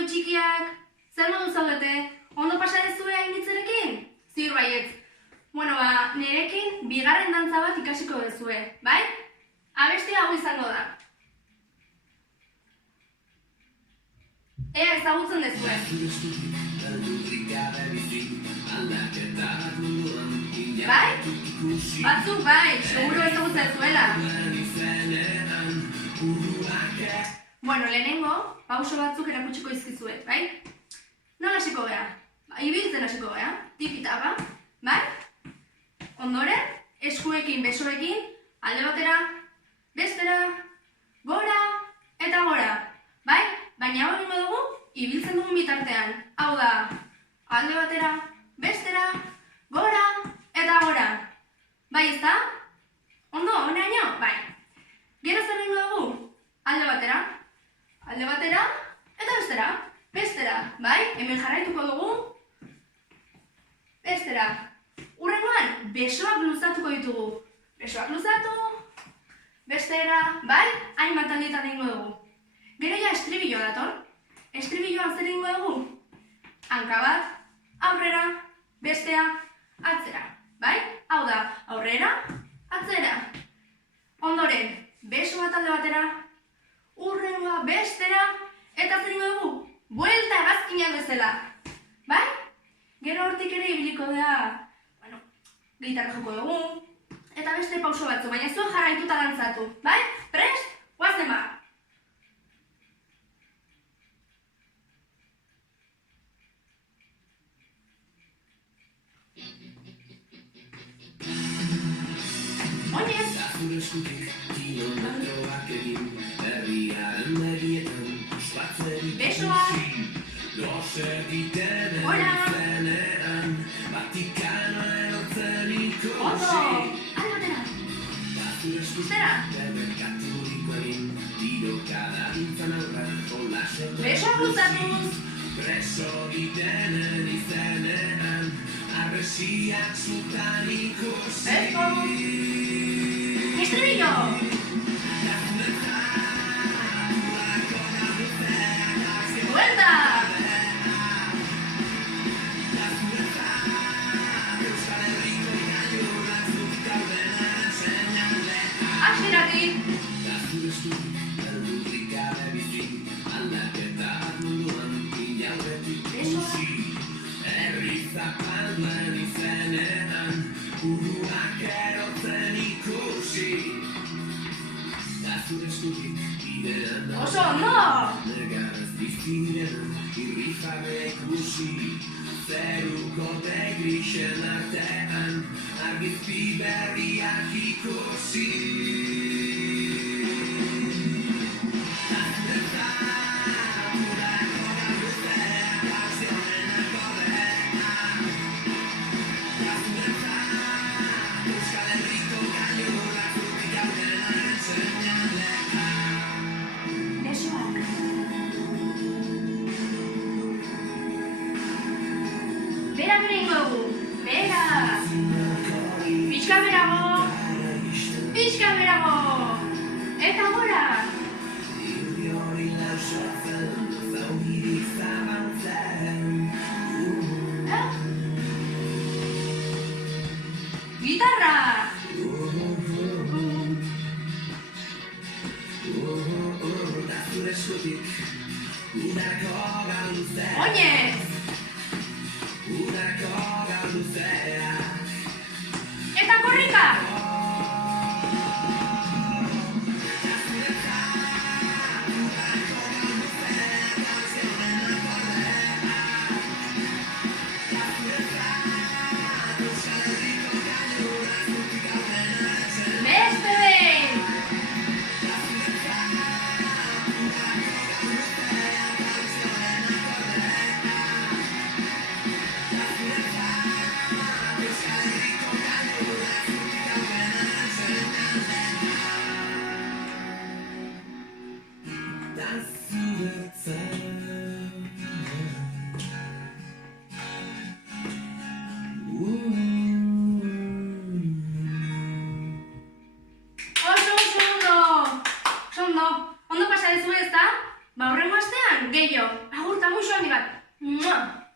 Barruko txikiak, zer modu zaudete? Ondo pasa dezue hainitzerekin? Ziur baietz. Bueno, nirekin bigarren dantza bat ikasiko dezue, bai? Abestia hau izango da. Ea ezagutzen dezue. Bai? Batzuk bai, seguro ezagutzen dezuela. Bueno, lehenengo, pauso batzuk erakutsiko izkizuet, bai? Nola hasiko gea? Ibiltzen hasiko gea, tipitaba, bai? Ondoren, eskuekin, besoekin, alde batera, bestera, gora eta gora, bai? Baina hau egingo dugu, ibiltzen dugun bitartean. Hau da, alde batera, bestera, gora eta gora. Bai, ezta? Ondo, honaino? Bai. Gero zer egingo dugu? Alde batera, eta bestera, bestera, bai? Hemen jarraituko dugu, bestera. Hurrengoan, besoak luzatuko ditugu. Besoak luzatu, bestera, bai? Hainbat aldietan egingo dugu. Gero ja estribilloa dator. Estribilloan zer egingo dugu? Hanka bat, aurrera, bestea, atzera, bai? Hau da, aurrera, atzera. Ondoren, beso bat alde batera, hurrengoa bestera, eta zer egingo dugu? Buelta hegazkinak bezala, bai? Gero hortik ere ibiliko da, gitarra joko dugu, eta beste pauso batzu, baina zuen jarraituta dantzatu, bai? Prest? Guazen ba! Oinez! Besoa! Gora! Ondo! Alde batera! Bestera! Besoak luzatuz! Esto! Estribillo! Vuelta! Hasieratik! Oso ondo! Zeruko begrixen artean argizpi berriak ikusi. Bera bera ingo dugu, bera! Pixka berago! Pixka berago! Eta gora! Gitarra! Oinez! Eta korrika! Beste behin! Ondo pasa dezu ezta? Ba, hurrengo astean, gehiago. Agur, tamu! Mua!